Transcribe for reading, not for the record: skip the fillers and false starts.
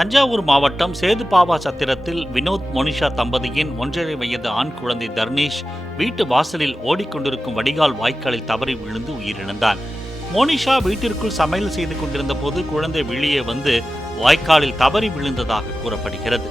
தஞ்சாவூர் மாவட்டம் சேதுபாவா சத்திரத்தில் வினோத் மோனிஷா தம்பதியின் 1.5 வயது ஆண் குழந்தை தர்னேஷ் வீட்டு வாசலில் ஓடிக்கொண்டிருக்கும் வடிகால் வாய்க்காலில் தவறி விழுந்து உயிரிழந்தார். மோனிஷா வீட்டிற்குள் சமையல் செய்து கொண்டிருந்த போது குழந்தை வெளியே வந்து வாய்க்காலில் தவறி விழுந்ததாக கூறப்படுகிறது.